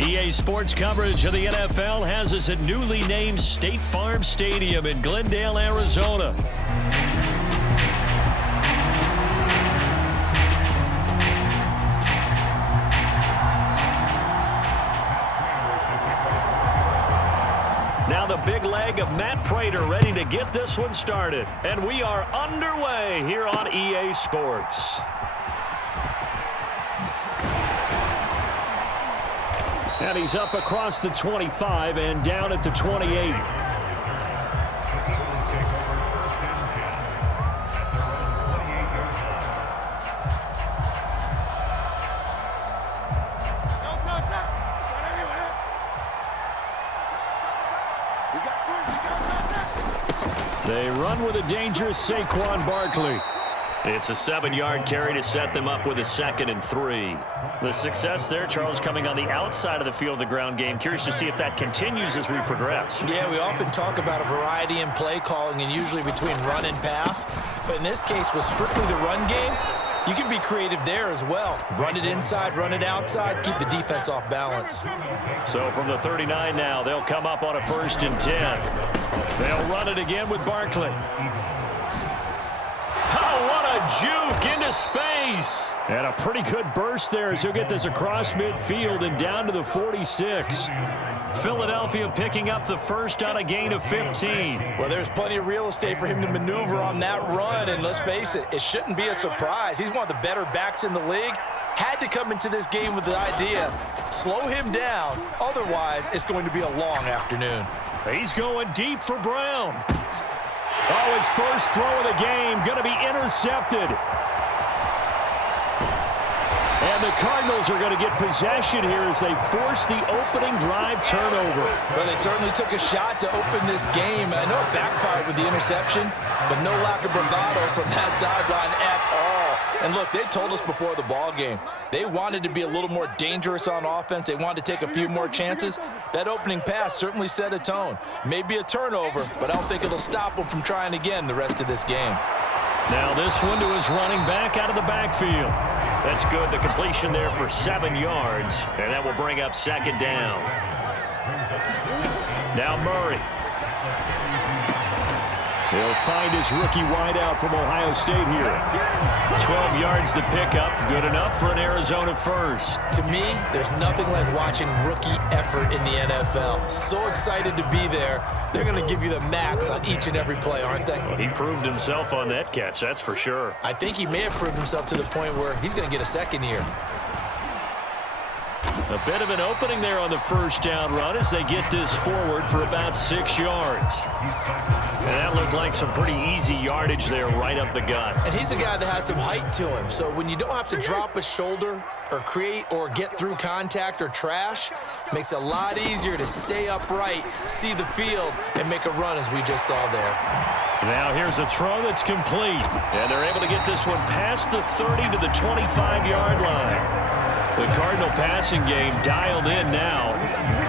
EA Sports coverage of the NFL has us at newly named State Farm Stadium in Glendale, Arizona. Now the big leg of Matt Prater ready to get this one started. And we are underway here on EA Sports. And he's up across the 25 and down at the 28. They run with a dangerous Saquon Barkley. It's a 7-yard carry to set them up with a 2nd and 3. The success there, Charles, coming on the outside of the field, the ground game. Curious to see if that continues as we progress. Yeah, we often talk about a variety in play calling and usually between run and pass. But in this case, with strictly the run game, you can be creative there as well. Run it inside, run it outside, keep the defense off balance. So from the 39 now, they'll come up on a 1st and 10. They'll run it again with Barkley. Oh, what a juke into space. And a pretty good burst there as he'll get this across midfield and down to the 46. Philadelphia picking up the first on a gain of 15. Well, there's plenty of real estate for him to maneuver on that run, and let's face it, it shouldn't be a surprise. He's one of the better backs in the league. Had to come into this game with the idea, slow him down, otherwise it's going to be a long afternoon. He's going deep for Brown. Oh, his first throw of the game going to be intercepted. And the Cardinals are going to get possession here as they force the opening drive turnover. Well, they certainly took a shot to open this game. I know it backfired with the interception, but no lack of bravado from that sideline at all. And look, they told us before the ball game, they wanted to be a little more dangerous on offense. They wanted to take a few more chances. That opening pass certainly set a tone. Maybe a turnover, but I don't think it'll stop them from trying again the rest of this game. Now this one to his running back out of the backfield. That's good. The completion there for 7 yards, and that will bring up 2nd down. Now Murray. He'll find his rookie wideout from Ohio State here. 12 yards to pick up. Good enough for an Arizona first. To me, there's nothing like watching rookie effort in the NFL. So excited to be there. They're going to give you the max on each and every play, aren't they? Well, he proved himself on that catch, that's for sure. I think he may have proved himself to the point where he's going to get a second here. A bit of an opening there on the first down run as they get this forward for about 6 yards. And that looked like some pretty easy yardage there right up the gut. And he's a guy that has some height to him. So when you don't have to drop a shoulder or create or get through contact or trash, makes it a lot easier to stay upright, see the field, and make a run as we just saw there. Now here's a throw that's complete. And they're able to get this one past the 30 to the 25-yard line. The Cardinal passing game dialed in now.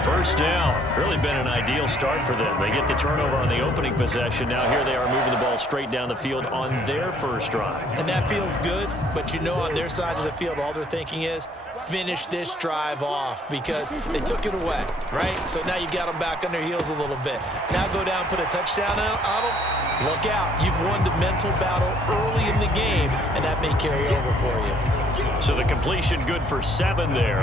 First down. Really been an ideal start for them. They get the turnover on the opening possession. Now here they are moving the ball straight down the field on their first drive. And that feels good, but you know on their side of the field all they're thinking is finish this drive off because they took it away, right? So now you got them back on their heels a little bit. Now go down, put a touchdown on them. Look out. You've won the mental battle early in the game, and that may carry over for you. So the completion good for 7 there,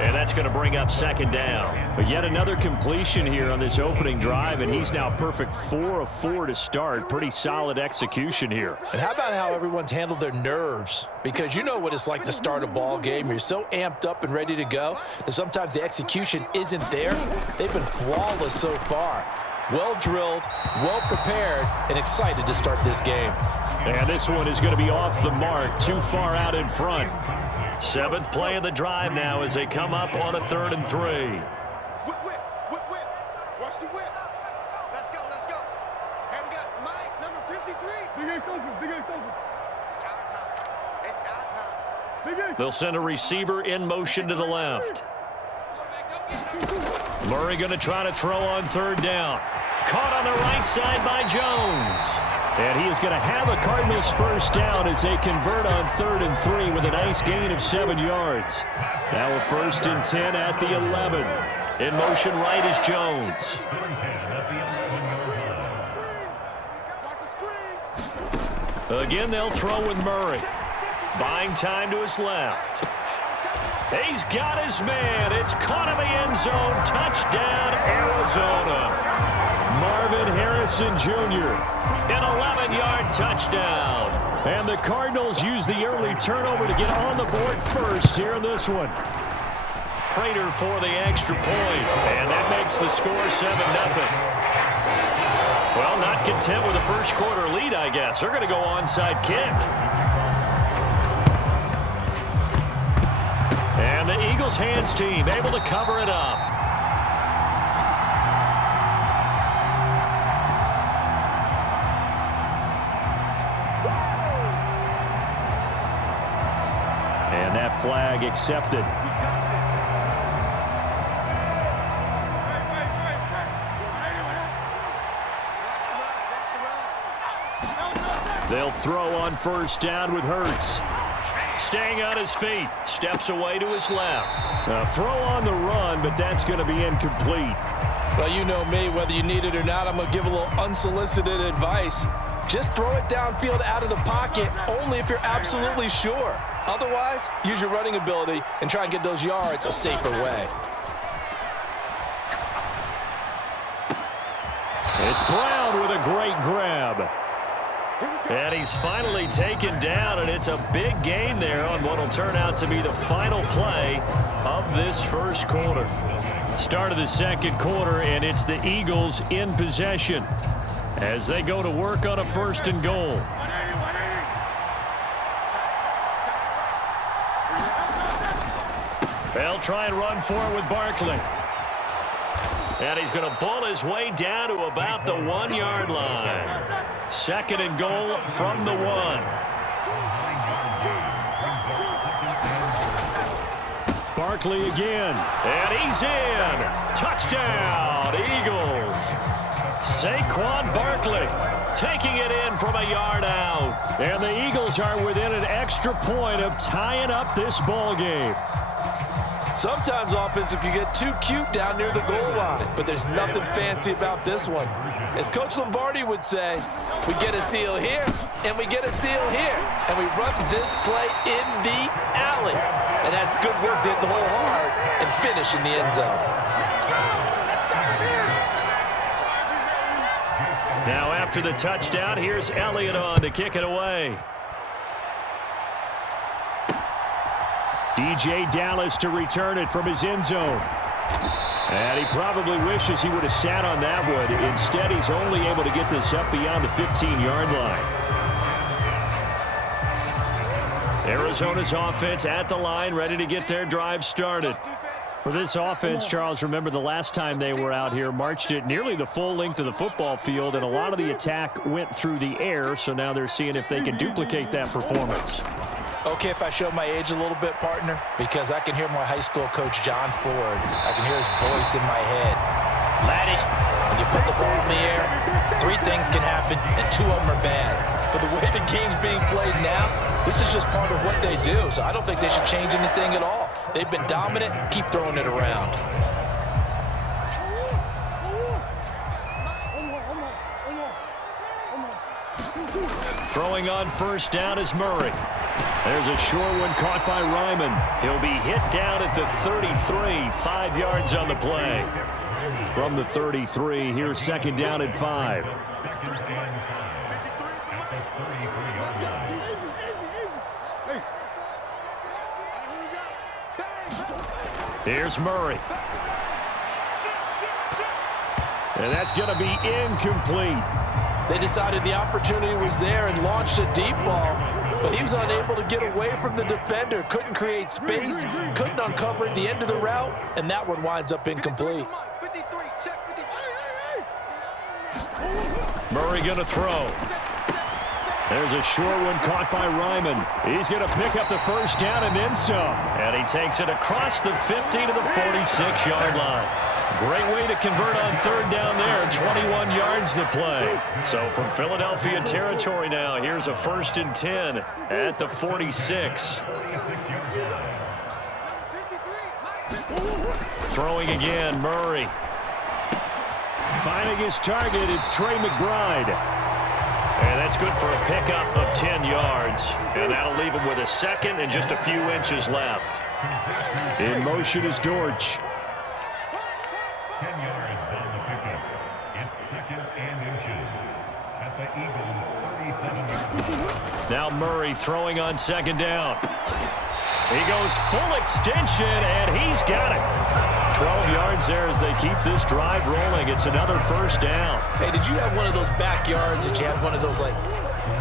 and that's going to bring up 2nd down. But yet another completion here on this opening drive, and he's now perfect 4 of 4 to start. Pretty solid execution here. And how about how everyone's handled their nerves? Because you know what it's like to start a ball game. You're so amped up and ready to go, and sometimes the execution isn't there. They've been flawless so far. Well drilled, well prepared, and excited to start this game. And this one is going to be off the mark, too far out in front. 7th play of the drive now as they come up on a 3rd and 3. Whip. Watch the whip. Let's go. And we got Mike, number 53. Big Ace open. It's our time. They'll send a receiver in motion to the left. Murray going to try to throw on 3rd down. Caught on the right side by Jones. And he is going to have a Cardinals first down as they convert on 3rd and 3 with a nice gain of 7 yards. Now a 1st and 10 at the 11. In motion right is Jones. Again, they'll throw with Murray. Buying time to his left. He's got his man. It's caught in the end zone. Touchdown, Arizona. Marvin Harrison Jr. An 11-yard touchdown. And the Cardinals use the early turnover to get on the board first here in this one. Prater for the extra point. And that makes the score 7-0. Well, not content with the first quarter lead, I guess. They're going to go onside kick. And the Eagles hands team able to cover it up. And that flag accepted. They'll throw on first down with Hurts. Staying on his feet. Steps away to his left. A throw on the run, but that's going to be incomplete. Well, you know me, whether you need it or not, I'm going to give a little unsolicited advice. Just throw it downfield out of the pocket, only if you're absolutely sure. Otherwise, use your running ability and try and get those yards a safer way. It's Brown with a great grab. And he's finally taken down, and it's a big gain there on what will turn out to be the final play of this first quarter. Start of the second quarter, and it's the Eagles in possession as they go to work on a 1st and goal. They'll try and run for it with Barkley. And he's going to bull his way down to about the 1-yard line. 2nd and goal from the 1. Barkley again. And he's in. Touchdown, Eagles. Saquon Barkley taking it in from a yard out. And the Eagles are within an extra point of tying up this ball game. Sometimes offenses can get too cute down near the goal line, but there's nothing fancy about this one. As Coach Lombardi would say, we get a seal here, and we get a seal here, and we run this play in the alley. And that's good work, did the whole hard, and finish in the end zone. Now after the touchdown, here's Elliott on to kick it away. DJ Dallas to return it from his end zone. And he probably wishes he would have sat on that one. Instead, he's only able to get this up beyond the 15-yard line. Arizona's offense at the line, ready to get their drive started. For this offense, Charles, remember the last time they were out here, marched it nearly the full length of the football field, and a lot of the attack went through the air, so now they're seeing if they can duplicate that performance. Okay, if I show my age a little bit, partner, because I can hear my high school coach, John Ford. I can hear his voice in my head. Laddie, when you put the ball in the air, 3 things can happen, and 2 of them are bad. For the way the game's being played now, this is just part of what they do, so I don't think they should change anything at all. They've been dominant. Keep throwing it around. Throwing on first down is Murray. There's a short one caught by Ryman. He'll be hit down at the 33, 5 yards on the play. From the 33, here's 2nd down and 5. Here's Murray. And that's going to be incomplete. They decided the opportunity was there and launched a deep ball, but he was unable to get away from the defender, couldn't create space, couldn't uncover at the end of the route, and that one winds up incomplete. Murray going to throw. There's a short one caught by Ryman. He's going to pick up the first down and then some. And he takes it across the 50 to the 46-yard line. Great way to convert on third down there. 21 yards to play. So from Philadelphia territory now, here's a 1st and 10 at the 46. Throwing again, Murray. Finding his target, it's Trey McBride. And that's good for a pickup of 10 yards. And that'll leave him with a second and just a few inches left. In motion is Dortch. 10 yards on the pickup. It's 2nd and inches at the Eagles' 37-yard line. Now Murray throwing on 2nd down. He goes full extension, and he's got it. 12 yards there as they keep this drive rolling. It's another 1st down. Hey, did you have one of those backyards that you had one of those, like,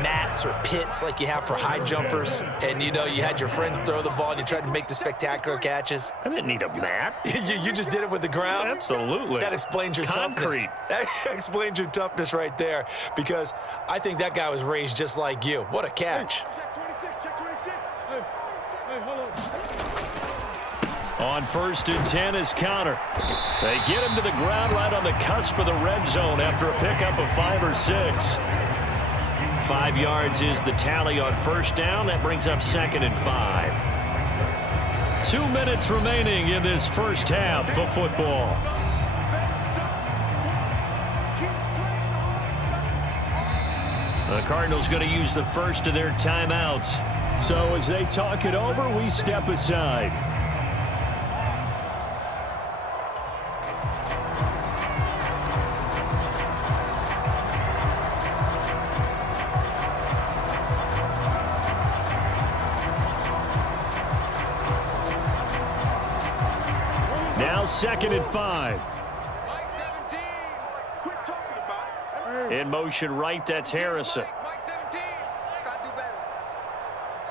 mats or pits like you have for high jumpers? And, you know, you had your friends throw the ball and you tried to make the spectacular catches? I didn't need a mat. you just did it with the ground? Absolutely. That explains your concrete. Toughness. That explains your toughness right there, because I think that guy was raised just like you. What a catch. Check 26, check 26. Hey, hold on. On 1st and 10 is Connor. They get him to the ground right on the cusp of the red zone after a pickup of 5 or 6. 5 yards is the tally on 1st down. That brings up 2nd and 5. 2 minutes remaining in this first half of football. The Cardinals going to use the first of their timeouts. So as they talk it over, we step aside. Now 2nd and 5. Mike 17. Quit talking about it. In motion right, that's Harrison. Mike 17. Gotta do better.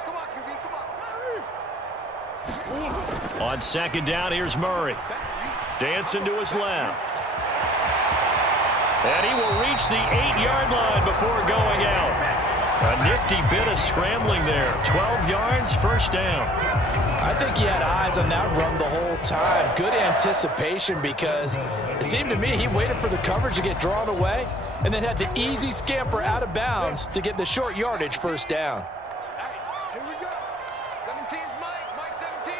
Come on, QB, come on. On 2nd down, here's Murray. Dancing to his left. And he will reach the 8-yard line before going out. A nifty bit of scrambling there. 12 yards, 1st down. I think he had eyes on that run the whole time. Good anticipation, because it seemed to me he waited for the coverage to get drawn away and then had the easy scamper out of bounds to get the short yardage 1st down. Hey, here we go. 17's Mike. Mike 17.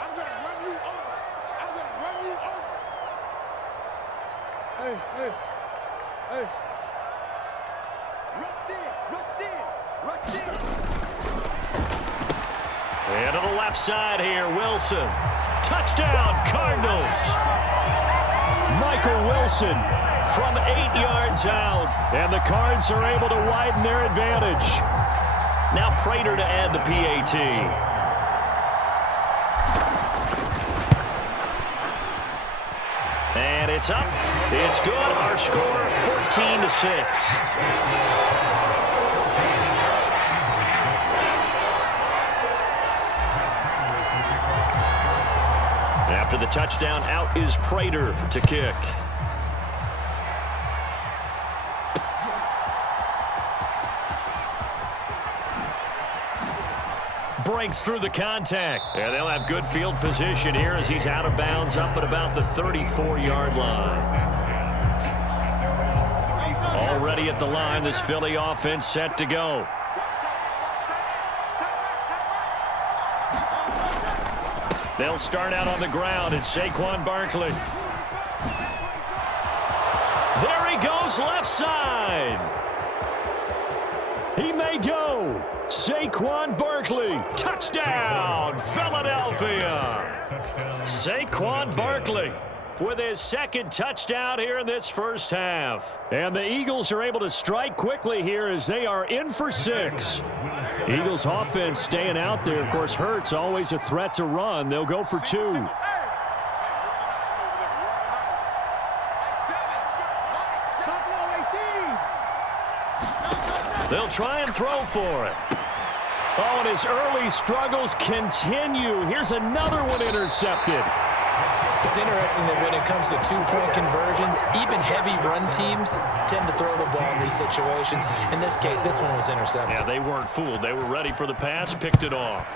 I'm going to run you over. I'm going to run you over. Hey. Rush in. And to the left side here, Wilson. Touchdown, Cardinals. Michael Wilson from 8 yards out. And the Cards are able to widen their advantage. Now Prater to add the PAT. And it's up. It's good. Our score, 14-6. After the touchdown, out is Prater to kick. Breaks through the contact. And they'll have good field position here as he's out of bounds up at about the 34-yard line. Already at the line, this Philly offense set to go. They'll start out on the ground. It's Saquon Barkley. There he goes, left side. He may go. Saquon Barkley. Touchdown, Philadelphia. Saquon Barkley with his 2nd touchdown here in this first half. And the Eagles are able to strike quickly here as they are in for 6. Eagles offense staying out there. Of course, Hurts always a threat to run. They'll go for 2. They'll try and throw for it. Oh, and his early struggles continue. Here's another one intercepted. It's interesting that when it comes to 2-point conversions, even heavy run teams tend to throw the ball in these situations. In this case, this one was intercepted. Yeah, they weren't fooled. They were ready for the pass, picked it off.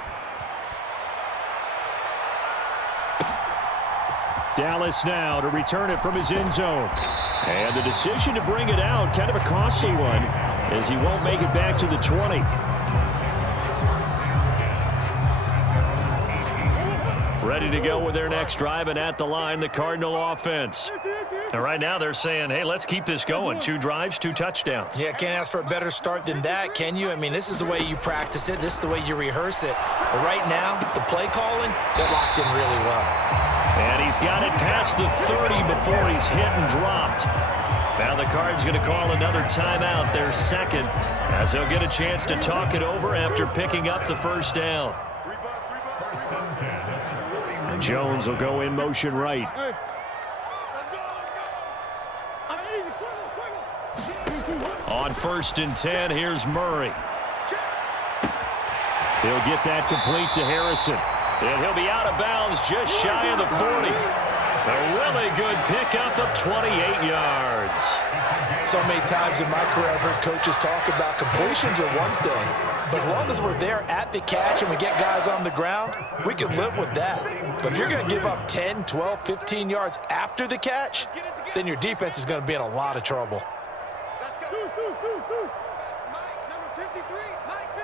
Dallas now to return it from his end zone. And the decision to bring it out, kind of a costly one, as he won't make it back to the 20. Ready to go with their next drive, and at the line, the Cardinal offense. And right now they're saying, hey, let's keep this going. 2 drives, 2 touchdowns. Yeah, can't ask for a better start than that, can you? I mean, this is the way you practice it. This is the way you rehearse it. But right now, the play calling, they're locked in really well. And he's got it past the 30 before he's hit and dropped. Now the Cards going to call another timeout, their second, as he'll get a chance to talk it over after picking up the first down. Jones will go in motion right. On 1st and 10, here's Murray. He'll get that complete to Harrison. And he'll be out of bounds just shy of the 40. A really good pickup of 28 yards. So many times in my career, I've heard coaches talk about completions are one thing. But as long as we're there at the catch and we get guys on the ground, we can live with that. But if you're going to give up 10, 12, 15 yards after the catch, then your defense is going to be in a lot of trouble. Let's go. Mike, number 53. Mike,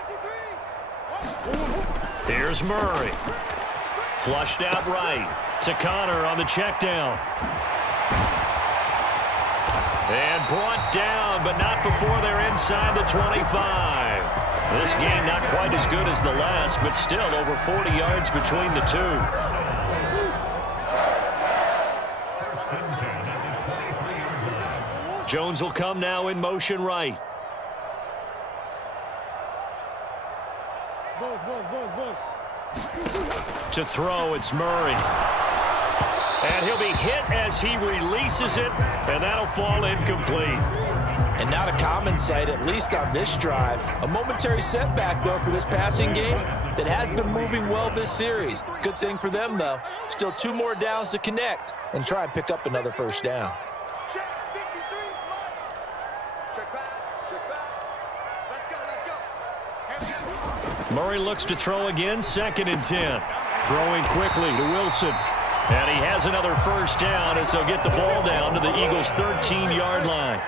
53. Here's Murray. Flushed out right to Connor on the check down. And brought down, but not before they're inside the 25. This game not quite as good as the last, but still over 40 yards between the two. Jones will come now in motion right. To throw, it's Murray. And he'll be hit as he releases it, and that'll fall incomplete. And not a common sight, at least on this drive. A momentary setback, though, for this passing game that has been moving well this series. Good thing for them, though. Still 2 more downs to connect and try and pick up another first down. Check 53, Mike. Check pass. Let's go. Murray looks to throw again, 2nd and 10. Throwing quickly to Wilson. And he has another first down as they'll get the ball down to the Eagles' 13-yard line.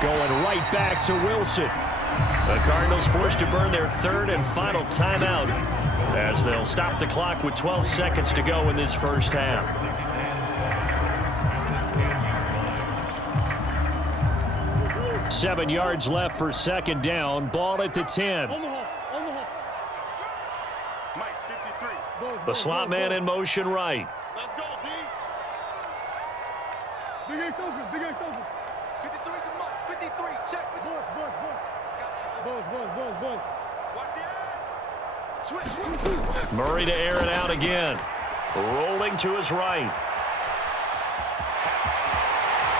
Going right back to Wilson. The Cardinals forced to burn their 3rd and final timeout as they'll stop the clock with 12 seconds to go in this first half. Seven yards left for 2nd down. Ball at the 10. The slot man in motion right. Let's go, D. Big Ace open. 53 for Mike. 53, check. Boards. Gotcha. Watch the edge. Switch. Murray to air it out again. Rolling to his right.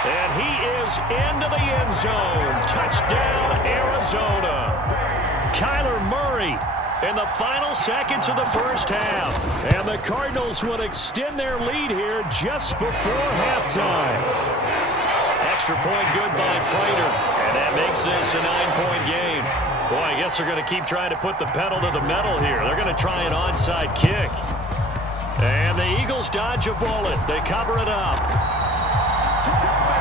And he is into the end zone. Touchdown, Arizona. Kyler Murray in the final seconds of the first half. And the Cardinals will extend their lead here just before halftime. Extra point good by Prater. And that makes this a 9-point game. Boy, I guess they're going to keep trying to put the pedal to the metal here. They're going to try an onside kick. And the Eagles dodge a bullet. They cover it up.